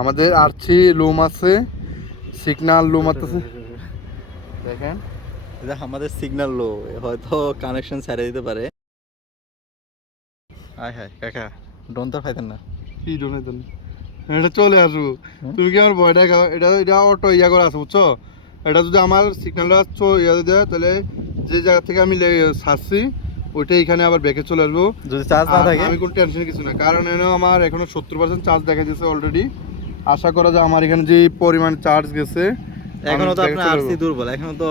আমাদের আরছি লোম আছে, সিগন্যাল লোম আছে, দেখেন এটা আমাদের সিগন্যাল লো, হয়তো কানেকশন ছেড়ে দিতে পারে। হায় হায় কাকা, ড্রোন তো খাইতেন না। কি ডোনের জন্য এটা চলে আসবো। তুমি কি আমার ভয়টা খাও? এটা এটা অটো ইয়া করে আছে বুঝছো। এটা যদি আমার সিগন্যালটা ইয়া দেয় তাহলে যে জায়গা থেকে আমি ছাড়ছি ওইটা এখানে আবার ব্যাকে চলে আসবো। যদি চার্জ না আর থাকে আমি কোনো টেনশন কিছু না, কারণ এনে আমার এখনো 70% চার্জ দেখা দিয়েছে অলরেডি। আশা করা যায় আমার এখানে যে পরিমাণ চার্জ গেছে এখনো তো আপনার আরসি দুর্বল, এখনো তো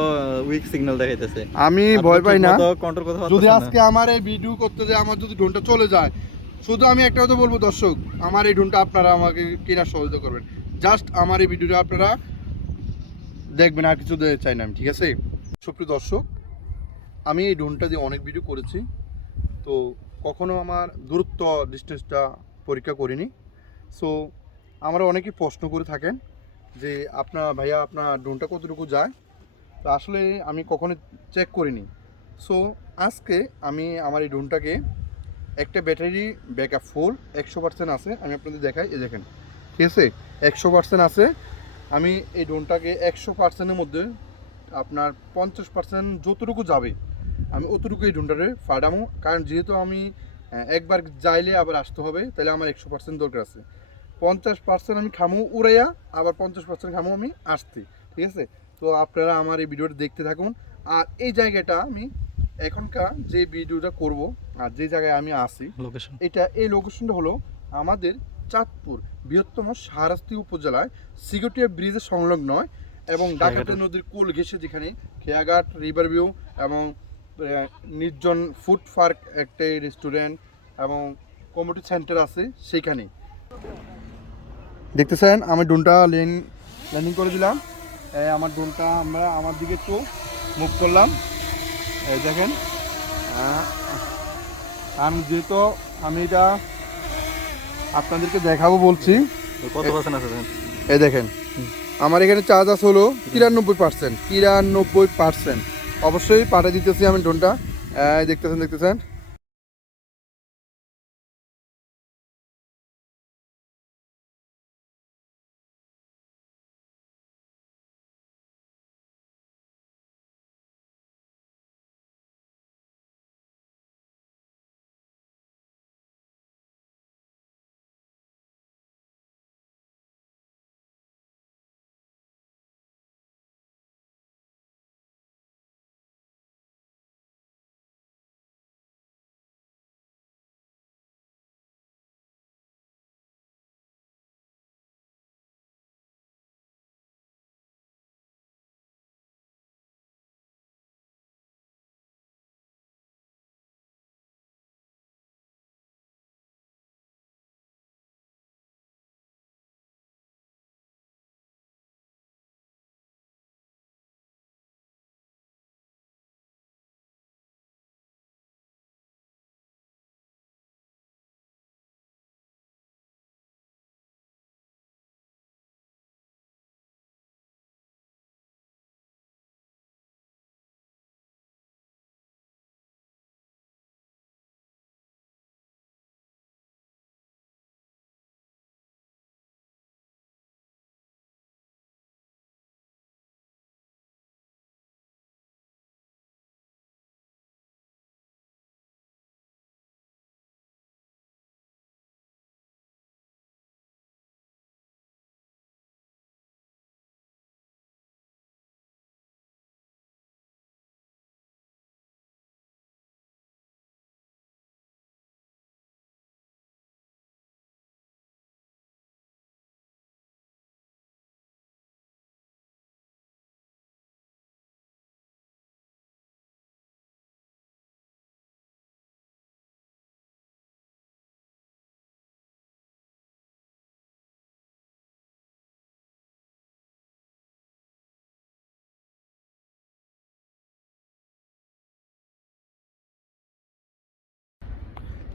উইক সিগন্যাল দেখাইতেছে। আমি ভয় পাই না। কন্ট্রোল করতে যদি পারতেছেন আজকে না। আমার এই ভিডিও করতে যে আমার যদি ড্রোনটা চলে যায়, শুধু আমি একটা কথা বলবো দর্শক, আমার এই ড্রোনটা আপনারা আমাকে কেনার সহযোগিতা করবেন। জাস্ট আমার এই ভিডিওটা আপনারা দেখবেন, আর কিছু চাই না আমি, ঠিক আছে? সুপ্রিয় দর্শক, আমি এই ড্রোনটা দিয়ে অনেক ভিডিও করেছি, তো কখনো আমার দূরত্ব ডিস্টেন্সটা পরীক্ষা করিনি। সো আমরা অনেকেই প্রশ্ন করে থাকেন যে আপনার ভাইয়া আপনার ড্রোনটা কতটুকু যায়, তো আসলে আমি কখনো চেক করিনি। সো আজকে আমি আমার এই ড্রোনটাকে একটা ব্যাটারি ব্যাকআপ ফুল 100% আছে, আমি আপনাদের দেখাই। এই দেখেন, ঠিক আছে, 100% আছে। আমি এই ড্রোনটাকে 100%-এর মধ্যে আপনার 50% যতটুকু যাবে আমি অতটুকু এই ড্রোনটারে ফাটামো, কারণ যেহেতু আমি একবার যাইলে আবার আসতে হবে, তাহলে আমার 100% দরকার আছে। 50% আমি খামো উড়াইয়া, আবার 50% খামো আমি আসতে, ঠিক আছে? তো আপনারা আমার এই ভিডিওটা দেখতে থাকুন। আর এই জায়গাটা আমি এখনকার যে ভিডিওটা করব আর যে জায়গায় আমি আছি, লোকেশন এই লোকেশনটা হলো আমাদের চাঁদপুর বৃহত্তম শাহরাস্তি উপজেলায় সিকিউরিটি ব্রিজের সংলগ্ন এবং ডাকাতিয়া নদীর কোল ঘেঁষে, যেখানে খেয়াঘাট, রিভার ভিউ এবং নির্জন ফুড পার্ক, একটা রেস্টুরেন্ট এবং কমিউনিটি সেন্টার আছে সেখানে। দেখতেছেন আমি ড্রোনটা ল্যান্ডিং করে দিলাম। আমার ড্রোনটা আমরা আমার দিকে একটু মুভ করলাম, এই দেখেন। আমি যেহেতু আমি এটা আপনাদেরকে দেখাবো বলছি, কত পার্সেন্ট আছে? এই দেখেন আমার এখানে চার্জ আছে হলো 93%। 93%। অবশ্যই পাঠিয়ে দিতেছি আমি ড্রোনটা, দেখতেছেন।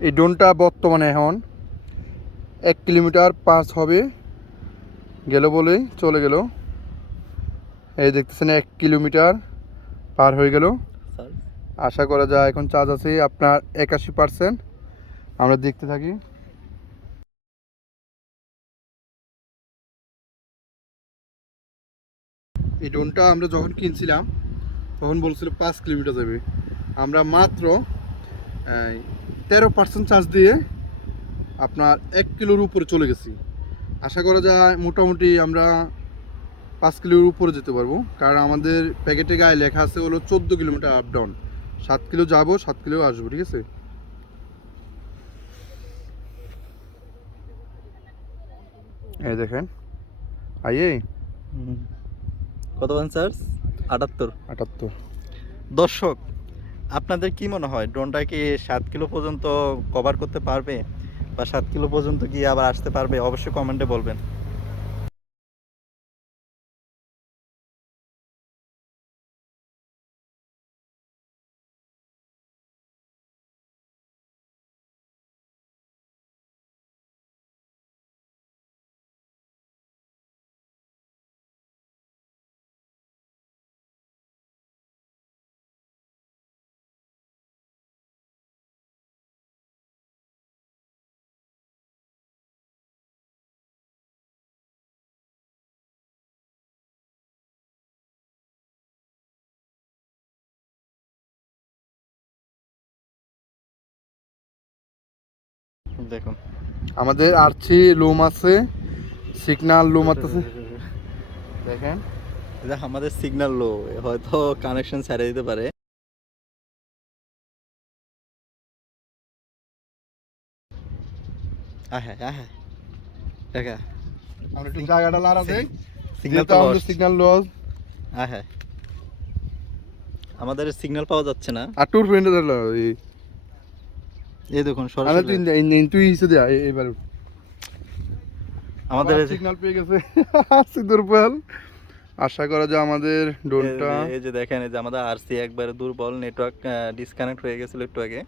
এই ড্রোনটা বর্তমানে এখন 1 কিলোমিটার পাস হবে গেল বলেই চলে গেল। এই দেখতেছেন 1 কিলোমিটার পার হয়ে গেল। আশা করা যায় এখন চার্জ আছে আপনার 81%। আমরা দেখতে থাকি। এই ড্রোনটা আমরা যখন কিনছিলাম তখন বলছিল 5 কিলোমিটার যাবে, আমরা মাত্র 13% চার্জ দিয়ে আপনার 1 কিলোর উপরে চলে গেছি। আশা করা যায় মোটামুটি আমরা 5 কিলোর উপরে যেতে পারবো, কারণ আমাদের প্যাকেটে গায়ে লেখা আছে হলো 14 কিলোমিটার আপ ডাউন। 7 কিলো যাবো, 7 কিলো আসবো, ঠিক আছে। এই দেখেন আইয়ে কত চার্জ? 78। 78। দর্শক, আপনাদের কি মনে হয় ড্রোনটা কি 7 কিলো পর্যন্ত কভার করতে পারবে, বা 7 কিলো পর্যন্ত কি আবার আসতে পারবে? অবশ্যই কমেন্টে বলবেন। দেখুন আমাদের আরসি লোম আছে, সিগন্যাল লোম আছে, দেখেন। এটা আমাদের সিগন্যাল লো, হয়তো কানেকশন ছেড়ে দিতে পারে। আহে আহে দেখা আমরা একটু জায়গাটা লাড়া দেই, সিগন্যাল যেহেতু আমাদের সিগন্যাল লস। আহে, আমাদের সিগন্যাল পাওয়া যাচ্ছে না। আর টুর ফ্রেন্ড এই দেখুন আরে সরাসরি তুই হিসে দে এবার আমাদের সিগন্যাল পেয়ে গেছে আসছে দুর্বল। আশা করা যায় আমাদের ড্রোনটা, এই যে দেখেন, এই যে আমাদের আরসি একবারে দুর্বল, নেটওয়ার্ক ডিসকানেক্ট হয়ে গেছিল একটু আগে।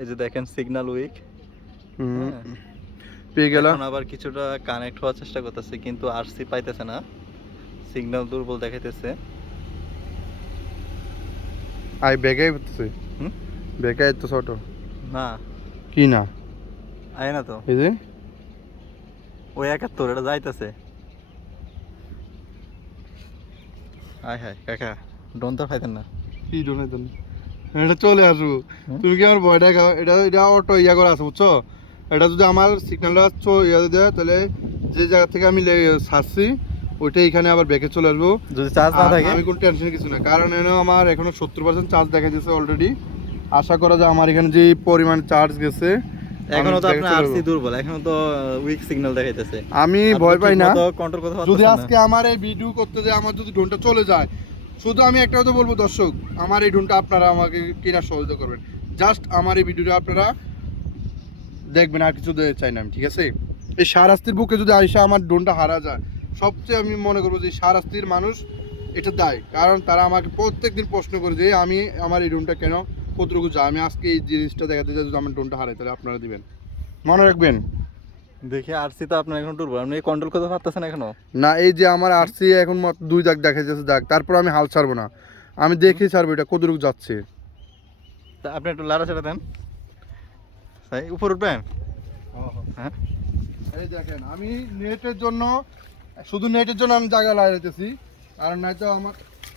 এই যে দেখেন সিগন্যাল উইক পেয়ে গেল। এখন আবার কিছুটা কানেক্ট হওয়ার চেষ্টা করতেছে, কিন্তু আরসি পাইতেছে না, সিগন্যাল দুর্বল দেখাইতেছে। আই বেগাই হচ্ছে, বেগাই তো ছোট না কি না আয় না তো, এই যে ওই 71 এটা যাইতেছে। আয় হায় কাকা, ড্রোন তো পাইতেন না। কি ড্রোন এটা চলে আসবো, তুমি কি আমার ভয় দেখাও? এটা এটা অটো ইয়া করা আছে বুঝছো, এটা যদি আমার সিগন্যালটা ইয়া দেয় তাহলে যে জায়গা থেকে আমি ছাড়ছি ওইটা এখানে আবার ব্যাকে চলে আসবো। যদি চার্জ না থাকে আমি কোনো টেনশন কিছু না, কারণ আমার এখনো 70% চার্জ দেখা যাচ্ছে অলরেডি। আশা করা যায় আমার এখানে যে পরিমাণ চার্জ গেছে, এখনো তো আপনার আরসি দুর্বল, এখনো তো উইক সিগন্যাল দেখাইতেছে। আমি ভয় পাই না। কন্ট্রোল করতে যদি পারতেছেন না। আজকে আমার এই ভিডিও করতে যায় আমার যদি ড্রোনটা চলে যায়, শুধু আমি একটা কথা বলবো দর্শক, আমার এই ড্রোনটা আপনারা আমাকে কেনার সহযোগিতা করবেন। জাস্ট আমার এই ভিডিওটা আপনারা দেখবেন, আর কিছু দিতে চাই না আমি, ঠিক আছে। এই শাহরাস্তির বুকে যদি আইসা আমার ড্রোনটা হারা যায়, সবচেয়ে আমি মনে করবো যে শাহরাস্তির মানুষ এটা দায়, কারণ তারা আমাকে প্রত্যেকদিন প্রশ্ন করে যে আমি আমার এই ড্রোনটা কেন কতটুকু যায়। আমি আজকে এই জিনিসটা দেখাতে চাই, যদি আমার ড্রোনটা হারাই তাহলে আপনারা দিবেন, মনে রাখবেন। দেখি আরসি তো আপনার এখন দুর্বল, আপনি কন্ট্রোল করতে পারতেছেন এখনো না, এই যে আমার আরসি এখন 2 দাগ দেখা যাচ্ছে দাগ, তারপর আমি হাল ছাড়বো না, আমি দেখে ছাড়বো এটা কতটুকু যাচ্ছে। তা আপনি একটু লাড়া ছেড়ে দেন, তাই উপর উঠবেন। হ্যাঁ এই দেখেন, আমি নেটের জন্য, শুধু নেটের জন্য আমি জায়গা লাগাইতেছি, কারণ নয়তো আমার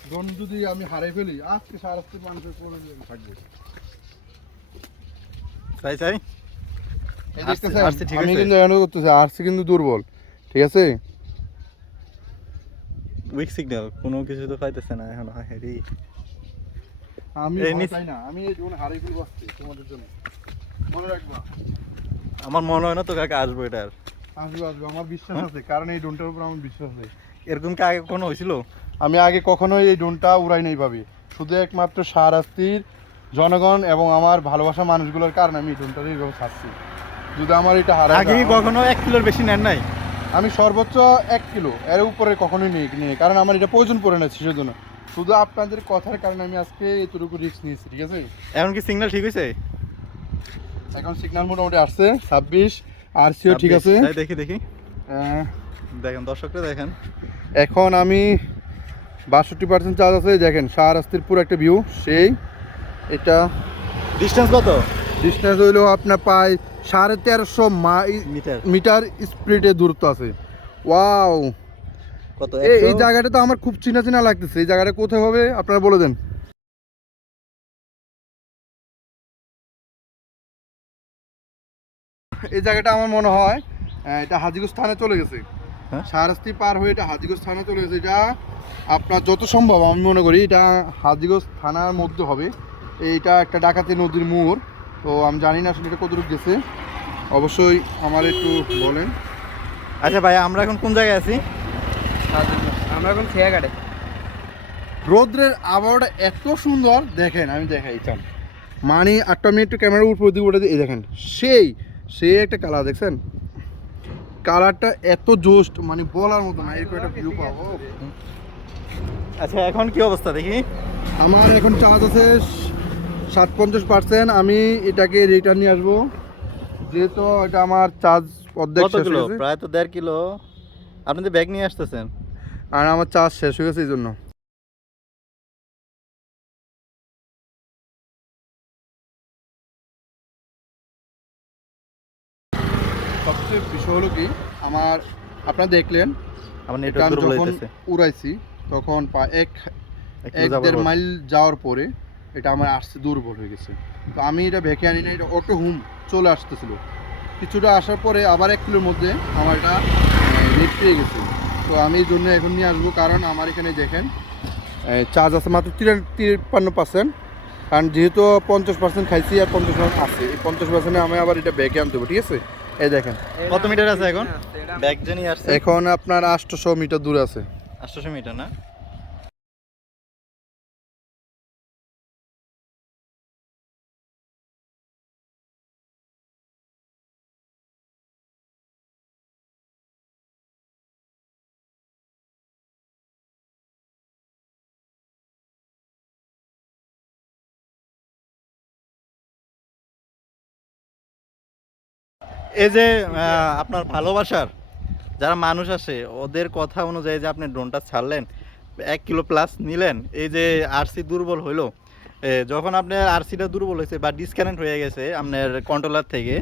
ড্রোন যদি আমি হারাই ফেলি আজকে সারাস্তি মানুষের পরে থাকবে। তাই চাই এই দেখতেছেন, আরসি ঠিক আমি আছে, কিন্তু এখনো করতেছি, আরসি কিন্তু দুর্বল, ঠিক আছে। উইক সিগন্যাল, কোনো কিছু তো পাইতেছে না এখনো। হেরি আমি এই ভয় নিচ- পাই না, আমি এই ড্রোন হারাই ফেলবো আজকে তোমাদের জন্য, মনে রাখবা। আমার মনে হয় না তো কাকা আসবো এটার। আসবে আসবে, আমার বিশ্বাস আছে, কারণ এই ড্রোনটার উপর আমার বিশ্বাস আছে। এরকম কি আগে কোনো হয়েছিল? আমি আগে কখনোই এই ড্রোনটা উড়াই নাই ভাবে, শুধু একমাত্র শাহরাস্তির জনগণ এবং আমার ভালোবাসা মানুষগুলোর কারণে আমি এই ড্রোনটা এইভাবে ছাড়ছি। যদি আমার এটা হারায় আগে যায়, কখনো 1 কিলোর বেশি নেন নাই? আমি সর্বোচ্চ 1 কিলো এর উপরে কখনোই নেই, কারণ আমার এটা প্রয়োজন পড়ে না সেই জন্য। শুধু আপনাদের কথার কারণে আমি আজকে এতটুকু রিস্ক নিয়েছি, ঠিক আছে। এখন কি সিগন্যাল ঠিক হয়েছে? এখন সিগন্যাল মোটামুটি আসছে 26, আরসিও ঠিক আছে। তাই দেখি দেখি, দেখেন দর্শকরা দেখেন, এখন আমি 62% চার্জ আছে। দেখেন শাহরাস্তির পুরো একটা ভিউ, সেই এটা ডিসটেন্স কত? ডিস্টেন্স হইলো আপনার প্রায় 1350 মিটার। মিটার স্পিডে দূরত্ব আছে। ওয়াও, কত এই জায়গাটা তো আমার খুব চেনা চেনা লাগতেছে, এই জায়গাটা কোথায় হবে আপনারা বলে দেন। এই জায়গাটা আমার মনে হয় এটা হাজীগঞ্জ থানা চলে গেছে, হ্যাঁ? শাহরাস্তি পার হয়ে এটা হাজীগঞ্জ থানা চলে গেছে। এটা আপনার যত সম্ভব আমি মনে করি এটা হাজীগঞ্জ থানার মধ্যে হবে। এইটা একটা ডাকাতি নদীর মোড়, তো আমি জানি না আসলে এটা কতটুকু গেছে, অবশ্যই আমার একটু বলেন। আচ্ছা ভাই, আমরা এখন কোন জায়গায় আছি? আমরা এখন খেয়াঘাটে। রৌদ্রের আবহাওয়াটা এত সুন্দর দেখেন, আমি দেখাই চান মানে 8টা মিনিট ক্যামেরার উপর দিকে উঠে দিয়ে দেখেন, সেই একটা কালার দেখছেন, কালারটা এত জোস্ট মানে বলার মতো না, এরকম একটা ভিউ পাবো। আচ্ছা এখন কি অবস্থা দেখি? আমার এখন চার্জ আছে 57%। আমি এটাকে রিটার্ন নিয়ে আসবো, যেহেতু এটা আমার চার্জ অর্ধেক কত শেষ কিলো? হয়ে গেছে, প্রায় তো 1.5 কিলো। আপনি তো ব্যাগ নিয়ে আসতেছেন। আর আমার চার্জ শেষ হয়ে গেছে এই জন্য। সবচেয়ে বিষয় হলো কি, আমার আপনারা দেখলেন আমার এটা নেটওয়ার্ক আমি দুর্বল যখন হইতেছে। উড়াইছি তখন এক একটু যাবার 1.5 পর। মাইল যাওয়ার পরে এটা আমার আসছে দুর্বল হয়ে গেছে। তো আমি এটা ভেকে আনি না, এটা অটো হুম চলে আসতেছিল, কিছুটা আসার পরে আবার 1 কিলোর মধ্যে আমার এটা নেট পেয়ে গেছে। তো আমি এই জন্য এখন নিয়ে আসবো, কারণ আমার এখানে দেখেন চার্জ আছে মাত্র 53%, কারণ যেহেতু 50% খাইছি আর 50% আছে, এই 50%-এ আমি আবার এটা ব্যাকে আনতে হবে, ঠিক আছে। এই দেখেন কত মিটার আছে এখন? ব্যাগ যে নিয়ে আসছে এখন আপনার 800 মিটার দূরে আছে। 800 মিটার না? এই যে আপনার ভালোবাসার যারা মানুষ আসে ওদের কথা অনুযায়ী যে আপনি ড্রোনটা ছাড়লেন, 1 কিলো প্লাস নিলেন, এই যে আরসি দুর্বল হইলো, যখন আপনার আরসিটা দুর্বল হয়েছে বা ডিসকানেক্ট হয়ে গেছে আপনার কন্ট্রোলার থেকে,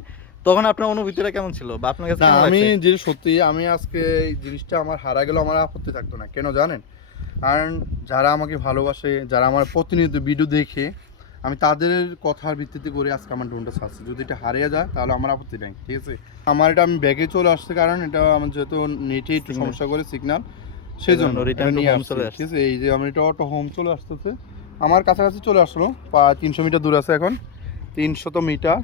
তখন আপনার অনুভূতিটা কেমন ছিল বা আপনার কাছে না কেমন আমি লাগছে? যে সত্যি আমি আজকে এই জিনিসটা আমার হারা গেল আমার আপত্তি থাকতো না, কেন জানেন? কারণ যারা আমাকে ভালোবাসে, যারা আমার প্রতিনিয়ত ভিডিও দেখে, আমি তাদের কথার ভিত্তিতে করে আজকে আমার ড্রোনটা ছাড়ছি। যদি এটা হারিয়ে যায় তাহলে আমার আপত্তি নেই, ঠিক আছে। আমার এটা আমি ব্যাগে চলে আসছে, কারণ এটা আমার যেহেতু নেটে একটু Signal। সমস্যা করে সিগন্যাল, সেই জন্য return এটা to নিয়ে home আসছি, চলে আসছে। ঠিক আছে। এই যে আমি এটা অটো হোম চলে আসতেছে, আমার কাছাকাছি চলে আসলো, প্রায় 300 মিটার দূরে আছে এখন, 300 মিটার।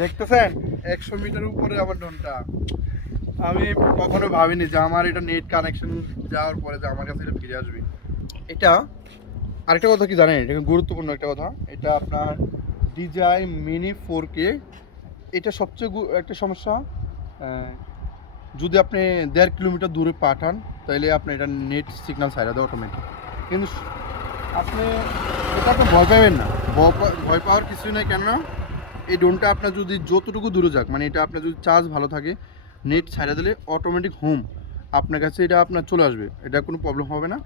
দেখতেছেন 100 মিটার উপরে আমার ড্রোনটা। আমি কখনো ভাবিনি যে আমার এটা নেট কানেকশন যাওয়ার পরে যে আমার কাছে এটা ফিরে আসবে। এটা আরেকটা কথা কি জানেন, এটা গুরুত্বপূর্ণ একটা কথা, এটা আপনার DJI Mini 4K। এটা সবচেয়ে একটা সমস্যা, যদি আপনি 1.5 কিলোমিটার দূরে পাঠান তাহলে আপনি এটা নেট সিগন্যাল ছাড়া দেয় অটোমেটিক, কিন্তু আপনি এটা আপনি ভয় পাবেন না, ভয় পাওয়ার কিছুই নেই। কেননা এই ড্রোনটা আপনার যদি যতটুকু দূরে যাক, মানে এটা আপনার যদি চার্জ ভালো থাকে, নেট ছাড়া দিলে অটোমেটিক হোম আপনার কাছে এটা আপনার চলে আসবে, এটা কোনো প্রবলেম হবে না।